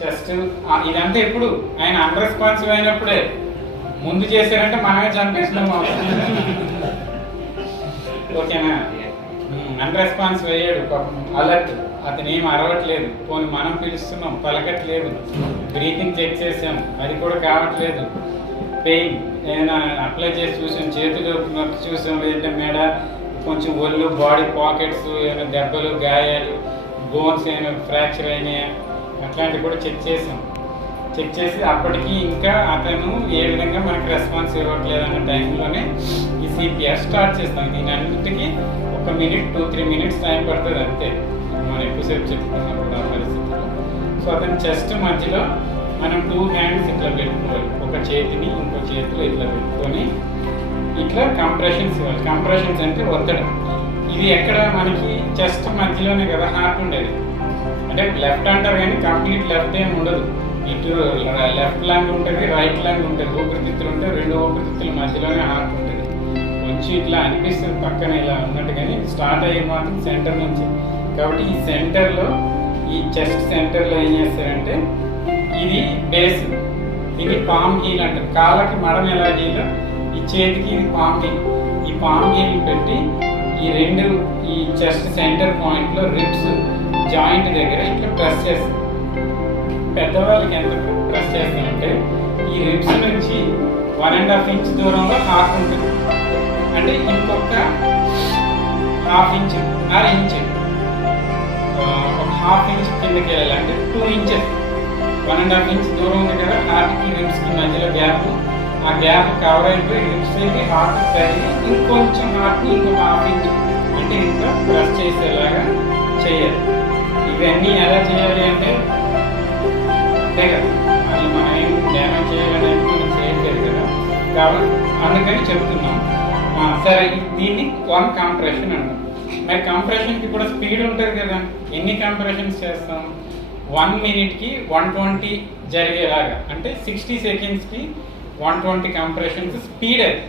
Just ఇదంతా ఎప్పుడు ఆయన అన్రెస్పాన్సివ్ అయినప్పుడే. ముందు చేశారంటే మనమే చంపేసినాం. ఓకేనా? అన్రెస్పాన్సివ్ అయ్యాడు పాపం, అలర్ట్, అతను ఏం అరవట్లేదు, పోనీ మనం పిలుస్తున్నాం పలకట్లేదు, బ్రీతింగ్ చెక్ చేసాం అది కూడా కావట్లేదు, పెయిన్ ఏదైనా అప్లై చేసి చూసాం, చేతులు నొక్కి చూసాం, లేదంటే మెడ కొంచెం ఒళ్ళు బాడీ పాకెట్స్ ఏమైనా దెబ్బలు గాయాలు బోన్స్ ఏమైనా ఫ్రాక్చర్ అయినాయా అట్లాంటివి కూడా చెక్ చేసాం. చెక్ చేసి అప్పటికి ఇంకా అతను ఏ విధంగా మనకి రెస్పాన్స్ ఇవ్వట్లేదు అన్న టైంలోనే ఈ సిపిఆర్ స్టార్ట్ చేస్తాం. దీని అన్నింటికి 1 minute 2-3 minutes టైం పడుతుంది అంతే, మనం ఎక్కువసేపు చెప్పుకున్నప్పుడు ఆ పరిస్థితిలో. సో అతని చెస్ట్ మధ్యలో మనం 2 hands ఇట్లా పెట్టుకోవాలి, ఒక చేతిని ఇంకో చేతిలో ఇట్లా పెట్టుకొని ఇట్లా కంప్రెషన్స్ ఇవ్వాలి. కంప్రెషన్స్ అంటే ఒత్తడం. ఇది ఎక్కడ మనకి చెస్ట్ మధ్యలోనే కదా హార్ట్ ఉండేది. అంటే లెఫ్ట్ అంటారు కానీ కంప్లీట్ లెఫ్ట్ ఏమి ఉండదు, ఇటు లెఫ్ట్ లంగ్ ఉంటుంది, రైట్ లంగ్ ఉంటుంది, ఊపిరితిత్తులు ఉంటాయి, 2 ఊపిరితిత్తుల మధ్యలోనే హార్ట్ ఉంటుంది. కొంచెం ఇట్లా అనిపిస్తుంది పక్కన ఇలా ఉన్నట్టు, కానీ స్టార్ట్ అయ్యే మాత్రం సెంటర్ నుంచి. కాబట్టి ఈ సెంటర్లో, ఈ చెస్ట్ సెంటర్లో ఏం చేస్తారంటే ఇది బేస్, ఇది పామ్ హీల్ అంటారు. కాళ్ళకి మడం ఎలా హీలో ఈ చేతికి ఇది పామ్ హీల్. ఈ పామ్ హీల్ పెట్టి ఈ చెస్ట్ సెంటర్ పాయింట్లో రిబ్స్ జాయింట్ దగ్గర ఇట్లా ప్రెస్ చేస్తాం. పెద్దవాళ్ళకి ఎంత ప్రెస్ చేస్తామంటే ఈ రిబ్స్ నుంచి 1.5 inch దూరంలో హార్ట్ ఉంటుంది. అంటే ఇంకొక 1/2 inch ఆర్ ఇంచ్, ఒక 1/2 inch కిందకి వెళ్ళాలి, అంటే 2 inches. 1.5 inch దూరం ఉంది కదా హార్ట్కి రిబ్స్కి మధ్యలో గ్యాప్. ఆ గ్యాప్ కవర్ అయిపోయి రిబ్స్కి హార్ట్ తగిలి ఇంకొంచెం హార్ట్ని ఇంకొక 1/2 inch అంటే ఇంకా ప్రెస్ చేసేలాగా చేయాలి. ఇవన్నీ ఎలా చేయాలి అంటే అంతే కదా, అది మనం ఏం డ్యామేజ్ చేయాలనేది మనం చేయట్లేదు కదా, కాబట్టి అందుకని చెప్తున్నాం. సరే, దీన్ని 1 compression అంటాం. మరి కంప్రెషన్కి కూడా స్పీడ్ ఉంటుంది కదా, ఎన్ని కంప్రెషన్స్ చేస్తాం? 1 minuteకి 120 జరిగేలాగా, అంటే 60 secondsకి 120 కంప్రెషన్స్ స్పీడ్. అది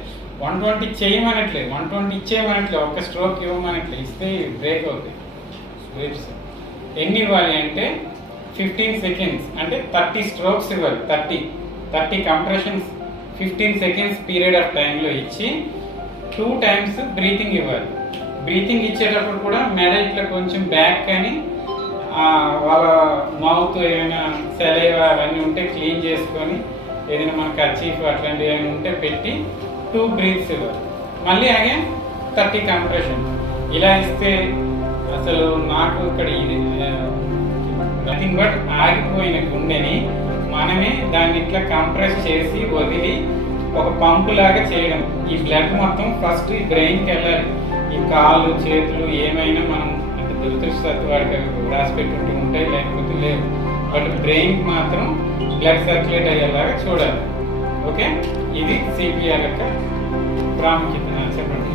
120 చేయమనట్లేదు, 120 ఇచ్చేయమనట్లేదు, ఒక్క స్ట్రోక్ ఇవ్వమనట్లేదు, ఇస్తే బ్రేక్ అవుతాయి స్లీప్స్. ఎన్ని ఇవ్వాలి అంటే 15 seconds, అంటే 30 strokes ఇవ్వాలి. 30 కంప్రెషన్స్ 15 seconds పీరియడ్ ఆఫ్ టైంలో ఇచ్చి 2 times బ్రీతింగ్ ఇవ్వాలి. బ్రీతింగ్ ఇచ్చేటప్పుడు కూడా మెడ ఇట్లా కొంచెం బ్యాక్ కానీ వాళ్ళ మౌత్ ఏమైనా సెలైవా అవన్నీ ఉంటే క్లీన్ చేసుకొని, ఏదైనా మన కర్చీఫ్ అట్లాంటివి ఏమైనా ఉంటే పెట్టి 2 breaths ఇవ్వాలి. మళ్ళీ అగైన్ 30 compressions. ఇలా ఇస్తే అసలు నాకు ఇక్కడ ఇది నథింగ్ బట్ ఆగిపోయిన గుండెని మనమే దాన్ని ఇట్లా కంప్రెస్ చేసి వదిలి ఒక పంపు లాగా చేయడం. ఈ బ్లడ్ మొత్తం ఫస్ట్ ఈ బ్రెయిన్కి వెళ్ళాలి. ఈ కాళ్ళు చేతులు ఏమైనా మనం అంటే దురదృష్టవశాత్తు వాడికి రాసి పెట్టి ఉంటాయి, లేకపోతే లేవు, బట్ బ్రెయిన్కి మాత్రం బ్లడ్ సర్క్యులేట్ అయ్యేలాగా చూడాలి. ఓకే, ఇది సిపిఆర్ యొక్క ప్రాముఖ్యత. చెప్పండి.